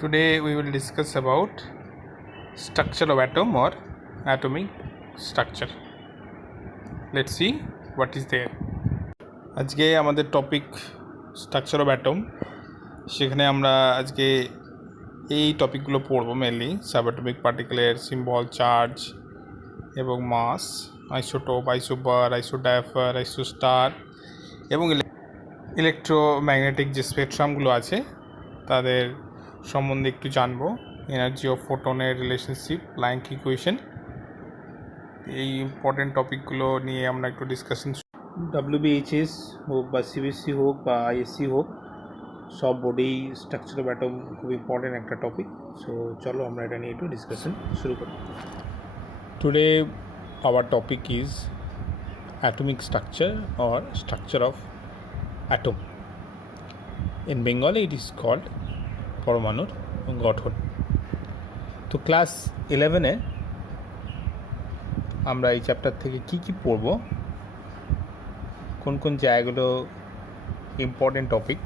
Today we will discuss about structure of atom or atomic structure. Let's see what is there. আজকে আমাদের topic structure of atom. সেখানে আমরা আজকে এই টপিকগুলো পড়ব মেনলি সাবঅ্যাটমিক পার্টিকেলের সিম্বল, চার্জ এবং মাস, আইসোটোপ, আইসোবার, আইসোডাইফার, আইসোস্টার এবং ইলেকট্রোম্যাগনেটিক যে স্পেকট্রামগুলো আছে তাদের সম্বন্ধে একটু জানবো। এনার্জি অফ ফোটনের রিলেশনশিপ, প্ল্যাঙ্ক ইকুয়েশন, এই ইম্পর্টেন্ট টপিকগুলো নিয়ে আমরা একটু ডিসকাশন। WBHS হোক বা CBSE হোক বা ISC হোক, সব বোর্ডেই স্ট্রাকচার অফ অ্যাটম খুব ইম্পর্টেন্ট একটা টপিক। সো চলো আমরা এটা নিয়ে একটু ডিসকাশন শুরু করি। Today our topic is atomic structure or structure of atom. In Bengali it is called পরমাণুর গঠন। তো ক্লাস 11-এ আমরা এই চ্যাপ্টার থেকে কি পড়ব, কোন কোন জায়গাগুলো ইম্পর্টেন্ট টপিক,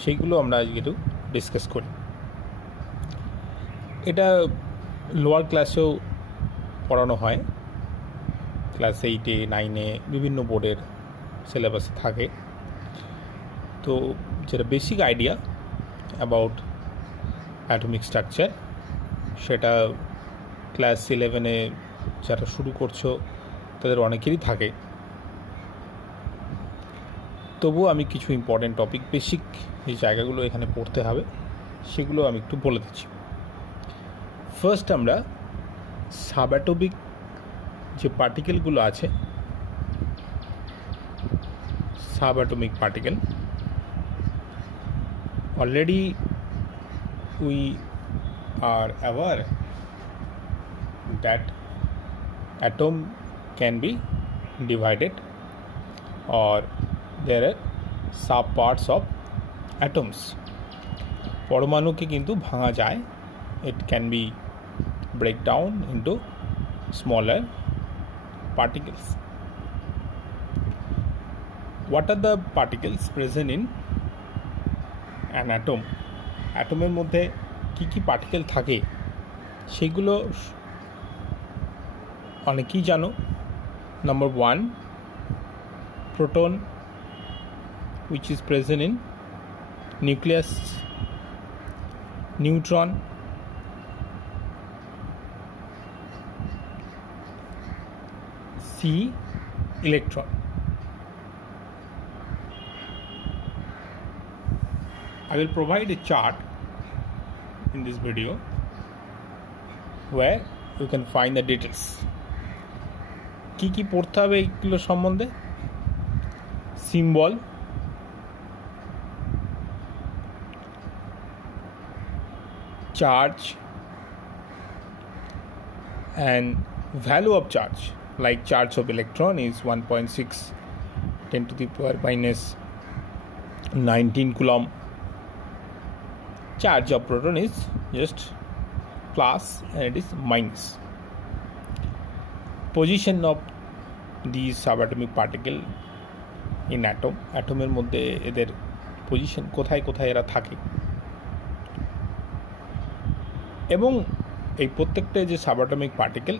সেইগুলো আমরা আজকে একটু ডিসকাস করি। এটা লোয়ার ক্লাসেও পড়ানো হয়, ক্লাস 8-এ 9-এ বিভিন্ন বোর্ডের সিলেবাসে থাকে। তো যেটা basic idea about atomic structure, সেটা ক্লাস 11-এ যারা শুরু করছো তাদের অনেকেরই থাকে। তবুও আমি কিছু ইম্পর্টেন্ট টপিক, বেসিক যে জায়গাগুলো এখানে পড়তে হবে সেগুলো আমি একটু বলে দিচ্ছি। ফার্স্ট আমরা সাবঅ্যাটমিক যে পার্টিকেলগুলো আছে, subatomic particle, already we are aware that atom can be divided or there are sub parts of atoms. পরমাণুকে কিন্তু ভাঙা যায়, it can be break down into smaller particles. What are the particles present in an atom? অ্যাটমের মধ্যে কি পার্টিকেল থাকে সেগুলো অনেকেই জানো। নাম্বার 1, proton which is present in nucleus, neutron, C, electron. I will provide a chart in this video where you can find the details. কি পড়তে হবে এইগুলো সম্বন্ধে? Symbol, charge and value of charge, like charge of electron is 1.6 10 to the power minus 19 coulomb. Charge of proton is just plus and it is minus. Position of these subatomic particle in atom, অ্যাটমের মধ্যে এদের পজিশন কোথায় এরা থাকে, এবং এই প্রত্যেকটা যে সাবঅ্যাটমিক পার্টিকেল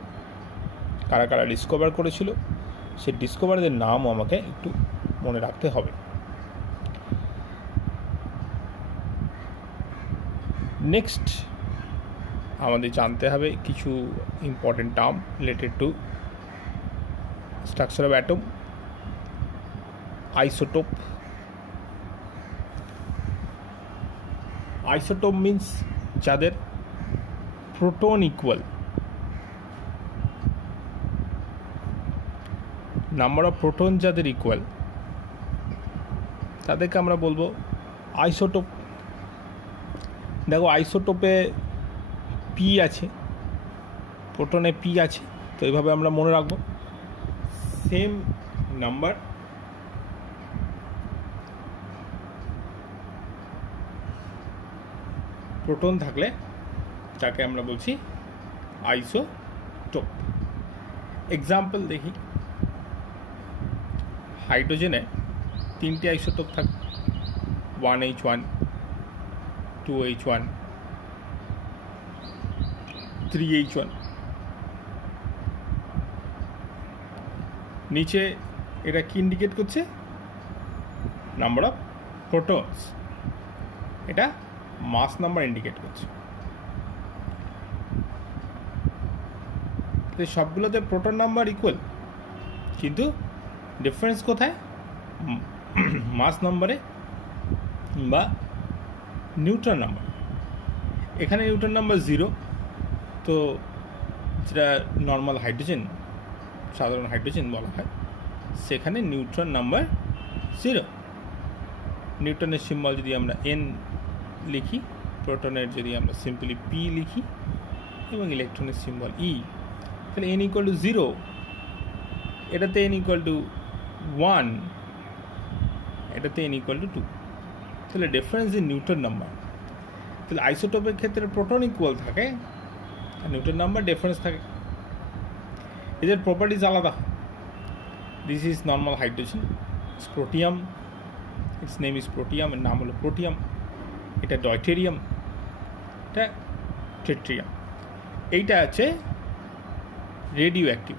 কারা ডিসকভার করেছিল সেই ডিসকভারদের নামও আমাকে একটু মনে রাখতে হবে। নেক্সট আমাদের জানতে হবে কিছু important term related to structure of atom. Isotope, isotope means যাদের proton equal, number of proton যাদের ইকুয়াল তাদেরকে আমরা বলবো আইসোটোপ। দেখো আইসোটোপে পি আছে, প্রোটনে পি আছে, তো এইভাবে আমরা মনে রাখবো। সেম নাম্বার প্রোটন থাকলে তাকে আমরা বলছি আইসোটোপ। এক্সাম্পল দেখি, হাইড্রোজেনে 3টে আইসোটোপ থাকে, 1H1, 2H1, 3H1। নিচে এটা কি ইন্ডিকেট করছে? Number of protons. এটা মাস নাম্বার ইন্ডিকেট করছে। তো সবগুলোতে প্রোটন নাম্বার ইকুয়াল, কিন্তু ডিফারেন্স কোথায়? মাস নাম্বারে বা নিউট্রন নাম্বার। এখানে নিউট্রন নাম্বার 0, তো যেটা নর্মাল হাইড্রোজেন, সাধারণ হাইড্রোজেন বলা হয়, সেখানে নিউট্রন নাম্বার 0। নিউটনের সিম্বল যদি আমরা N লিখি, প্রোটনের যদি আমরা সিম্পলি P লিখি, এবং ইলেকট্রনের সিম্বল E, তাহলে N ইকুয়াল টু 0, এটাতে N ইকুয়াল টু 1, এটাতে N ইকুয়াল টু 2। তাহলে ডিফারেন্স ইন নিউটন নাম্বার। তাহলে আইসোটোপের ক্ষেত্রে প্রোটন ইকুয়াল থাকে আর নিউটন নাম্বার ডিফারেন্স থাকে। এদের প্রপার্টিজ আলাদা। This is normal hydrogen, protium, it's name is protium, এর নাম হলো প্রোটিয়াম। এটা ডয়টেরিয়াম, এটা ট্রিটিয়াম। এইটা আছে রেডিও অ্যাক্টিভ,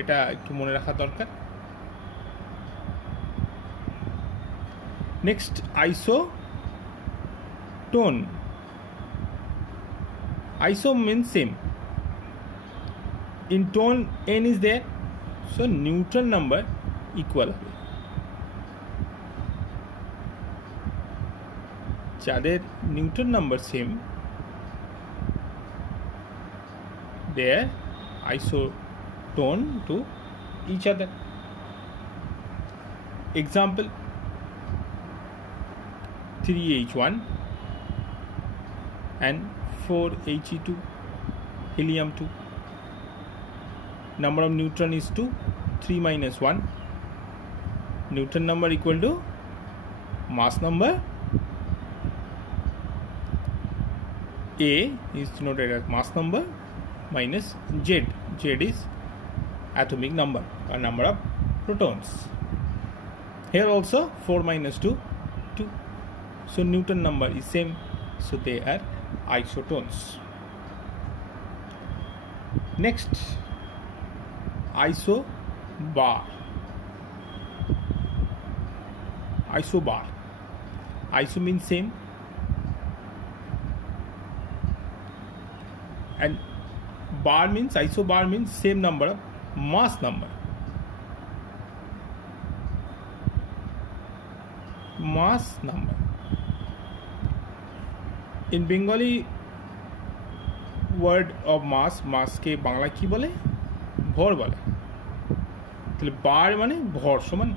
এটা একটু মনে রাখা দরকার। Next isotone. Iso means same. In tone N is there, so neutron number equal হবে। যাদের Newton number same, they are isotone to each other. Example, 3H1 and 4He2, helium 2. Number of neutron is 2, 3 minus 1. Neutron number equal to mass number. A is denoted as mass number minus Z. Z is atomic number or number of protons. Here also 4 minus 2, 2. So Newton number is same. So they are isotones. Next, isobar. Isobar. Iso means same, and bar means, isobar means same number of mass number. Mass number. In Bengali word of mass, mass কে বাংলা কি বলে? ভর বলে। তাহলে বার মানে ভর সমান,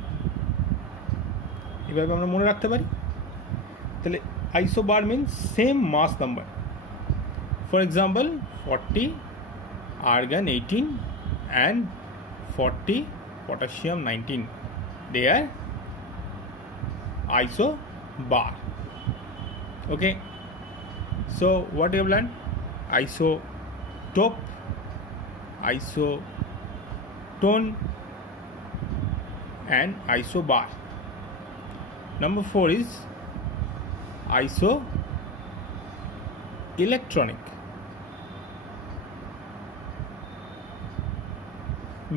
এভাবে আমরা মনে রাখতে পারি। তাহলে isobar means same mass number. For example, 40 argon 18 and 40 potassium 19, they are isobar. Okay, so what you have learned? Isotope, isotone and isobar. Number 4 is isoelectronic.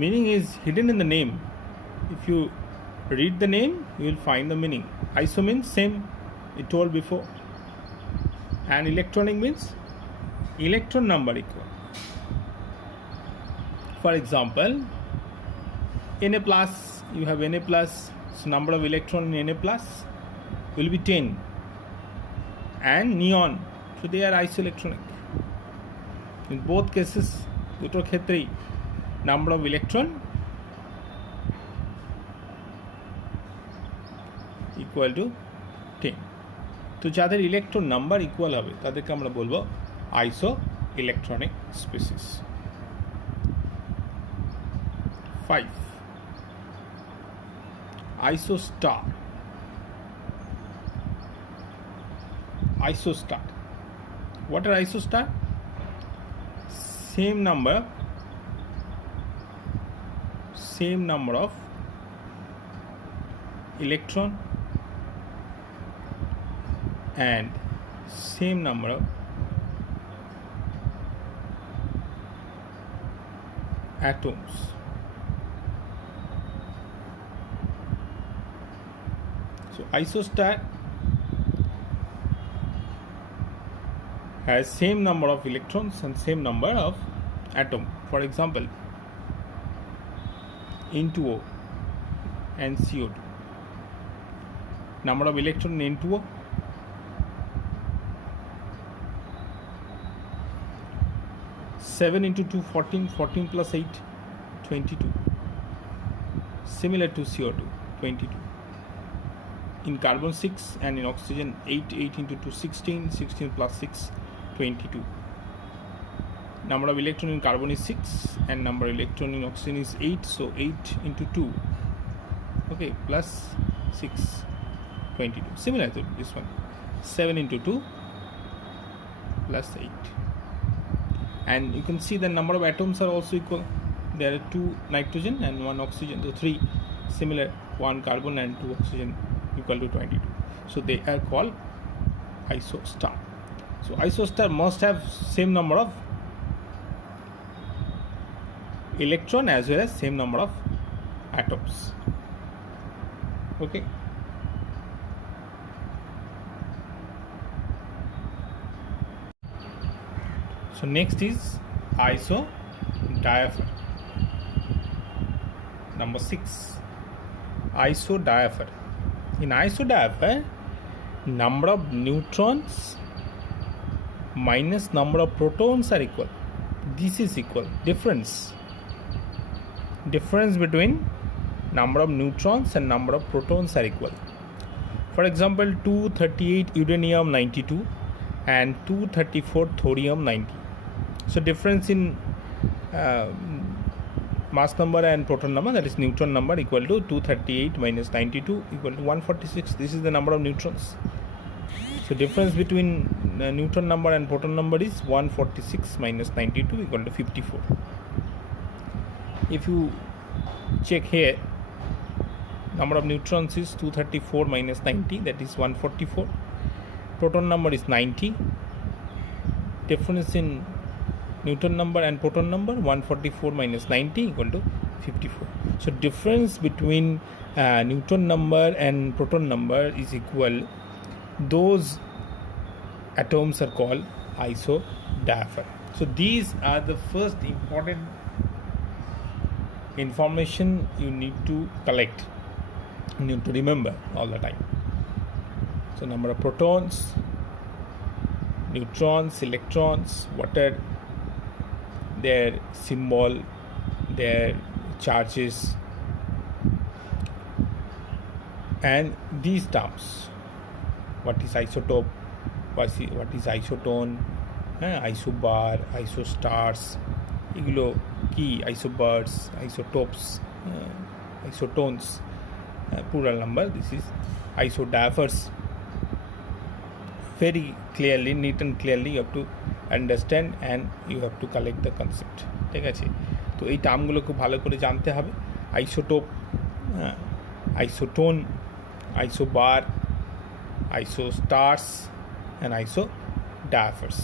Meaning is hidden in the name. If you read the name, you will find the meaning. Iso means same, it told before, and electronic means electron number equal. For example, Na plus, you have Na plus, so number of electron in Na plus will be 10, and neon, so they are isoelectronic. In both cases, দুটোর ক্ষেত্রেই number of electron equal to 10. তো যাদের electron number equal হবে তাদেরকে আমরা বলবো আইসো electronic species. 5. Isostar. Isostar. What are isostar? Same number of electron and same number of atoms. So isostar has same number of electrons and same number of atom. For example, N2O and CO2. Number of electron in N2O, 7 into 2, 14, 14 plus 8, 22. Similar to CO2, 22. In carbon 6 and in oxygen 8, 8 into 2, 16, 16 plus 6, 22. Number of electron in carbon is 6 and number of electron in oxygen is 8, so 8 into 2, okay, plus 6, 22. Similar to this one, 7 into 2 plus 8. And you can see the number of atoms are also equal. There are 2 nitrogen and 1 oxygen, so 3 similar, 1 carbon and 2 oxygen equal to 22. So they are called isostar. So isostar must have same number of electron as well as same number of atoms. Okay. So next is isodiapher. Number 6, isodiapher. In isodiapher, number of neutrons minus number of protons are equal. This is equal. Difference between number of neutrons and number of protons are equal. For example, 238 uranium 92 and 234 thorium 90. So difference in mass number and proton number, that is neutron number, equal to 238 minus 92 equal to 146. This is the number of neutrons. So difference between neutron number and proton number is 146 minus 92 equal to 54. If you check here, number of neutrons is 234 minus 90, that is 144. Proton number is 90. Difference in neutron number and proton number, 144 minus 90 equal to 54. So difference between neutron number and proton number is equal. Those atoms are called isodiapher. So these are the first important information you need to collect, you need to remember all the time. So number of protons, neutrons, electrons, what are their symbol, their charges, and these terms. What is isotope, what is isotone, isobar, isostars, এগুলো কি, isobars, isotopes, isotones, plural number. This is isodiaphers. Very clearly, neat and clearly you have to understand and you have to collect the concept. ঠিক আছে, তো এই টার্মগুলো খুব ভালো করে জানতে হবে. Isotope, isotone, isobar, isostars and isodiaphers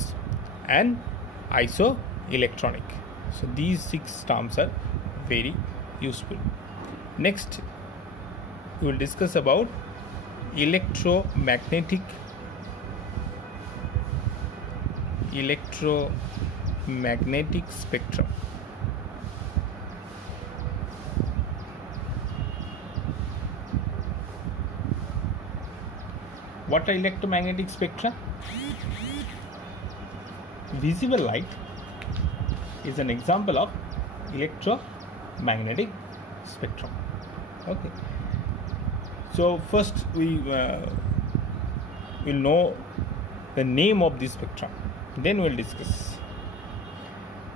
and isoelectronic. So these 6 terms are very useful. Next we will discuss about electromagnetic spectrum. What are electromagnetic spectra? Visible light is an example of electromagnetic spectrum. Okay. So first we will know the name of this spectrum. Then we will discuss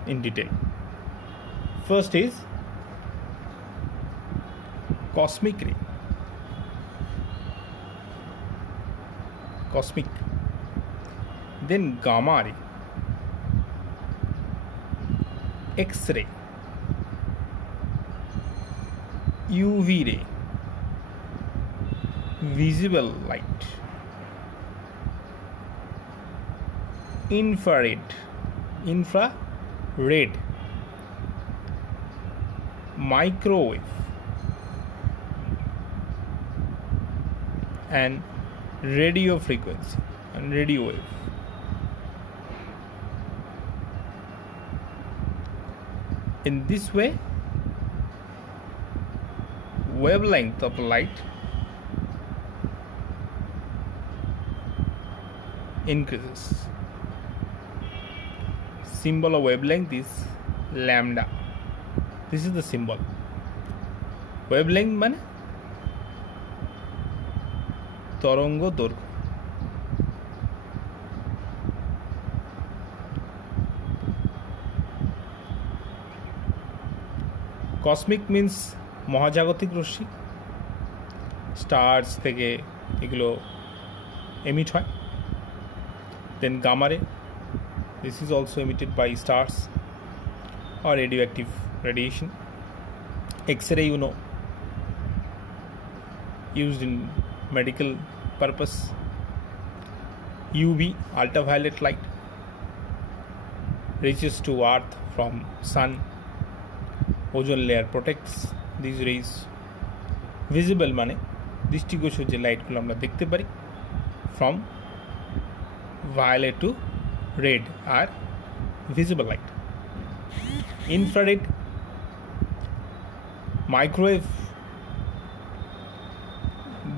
in detail. First is cosmic ray. Cosmic. Then gamma ray, X-ray, UV ray, visible light, infrared, microwave and radio frequency and radio wave. In this way, wavelength of light increases. Symbol of wavelength is lambda. This is the symbol. Wavelength মানে তরঙ্গ দৈর্ঘ্য। Cosmic means মহাজাগতিক রশ্মি, স্টার্স থেকে এগুলো এমিট হয়। Than gamma রে, this is also emitted by stars or radioactive radiation. X-ray, you know, used in medical purpose. UV, ultraviolet light, reaches to earth from sun. Ozone layer protects these rays. Visible মানে দৃষ্টিগোচর যে লাইটগুলো আমরা দেখতে পারি, from violet to red are visible light. Infrared, microwave,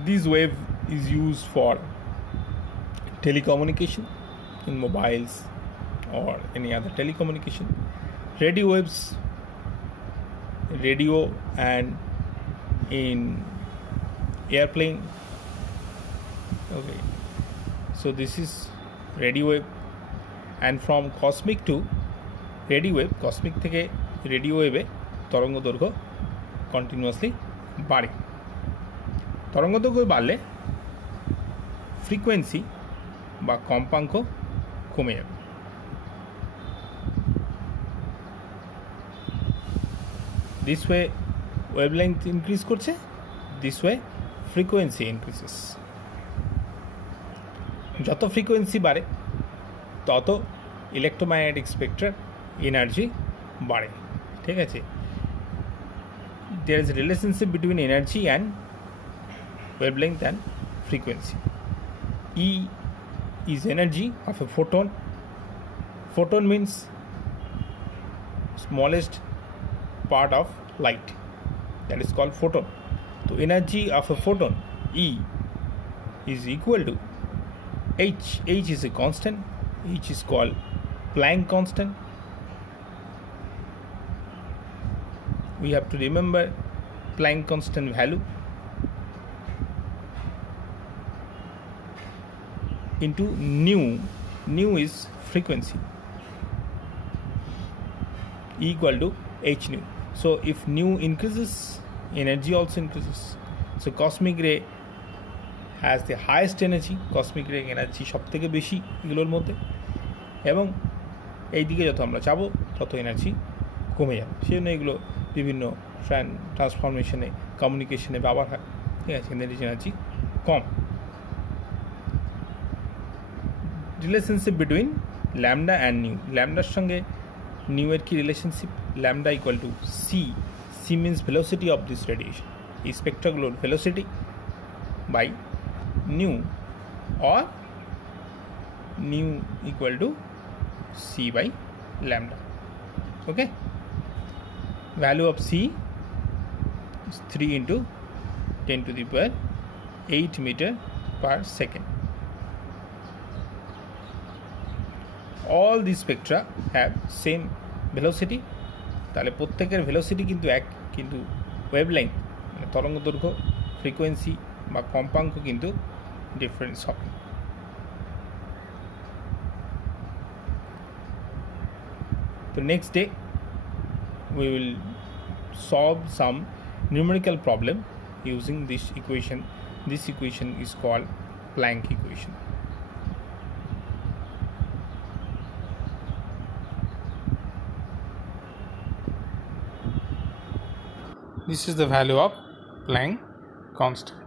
this wave is used for telecommunication in mobiles or any other telecommunication. Radio waves, radio and in airplane. Okay, so this is radio wave. And from cosmic to radio wave, cosmic থেকে radio wave তরঙ্গ দৈর্ঘ্য কন্টিনিউয়াসলি বাড়ে। তরঙ্গ দৈর্ঘ্য বাড়লে ফ্রিকোয়েন্সি বা কম্পাঙ্ক কমে যাবে। দিস ওয়ে ওয়েভলেংথ ইনক্রিজ করছে, দিস ওয়ে ফ্রিকোয়েন্সি ইনক্রিজেস। যত ফ্রিকোয়েন্সি বাড়ে তত ইলেকট্রোম্যাগনেটিক স্পেকট্রার এনার্জি বাড়ে। ঠিক আছে, there is a relationship between energy and wavelength and frequency. E is energy of a photon. Photon means smallest part of light, that is called photon. So energy of a photon, E, is equal to H. H is a constant. H is called Planck constant. We have to remember Planck constant value into nu. Nu is frequency, equal to h nu. So if nu increases, energy also increases. So cosmic ray has the highest energy. Cosmic ray energy সব থেকে বেশি এগুলোর মধ্যে, এবং এই দিকে যত আমরা যাবো তত এনার্জি কমে যাবে। সেই জন্য এগুলো বিভিন্ন ট্রান্সফরমেশনে, কমিউনিকেশনে ব্যবহার হয়। ঠিক আছে, এনার্জি কম। Relationship between lambda and nu. ল্যামডার সঙ্গে নিউ এর কি relationship? Lambda equal to C. C means velocity of this radiation, এই স্পেকট্রাগুলোর velocity by nu, or nu equal to c by lambda. Okay, value of c is 3 into 10 to the power 8 meter per second. All these spectra have same velocity. তাহলে প্রত্যেকের ভেলোসিটি কিন্তু এক, কিন্তু ওয়েভলেংথ মানে তরঙ্গ দৈর্ঘ্য, ফ্রিকোয়েন্সি বা কম্পাঙ্ক কিন্তু ডিফারেন্স হবে। So next day we will solve some numerical problem using this equation. This equation is called Planck equation. This is the value of Planck constant.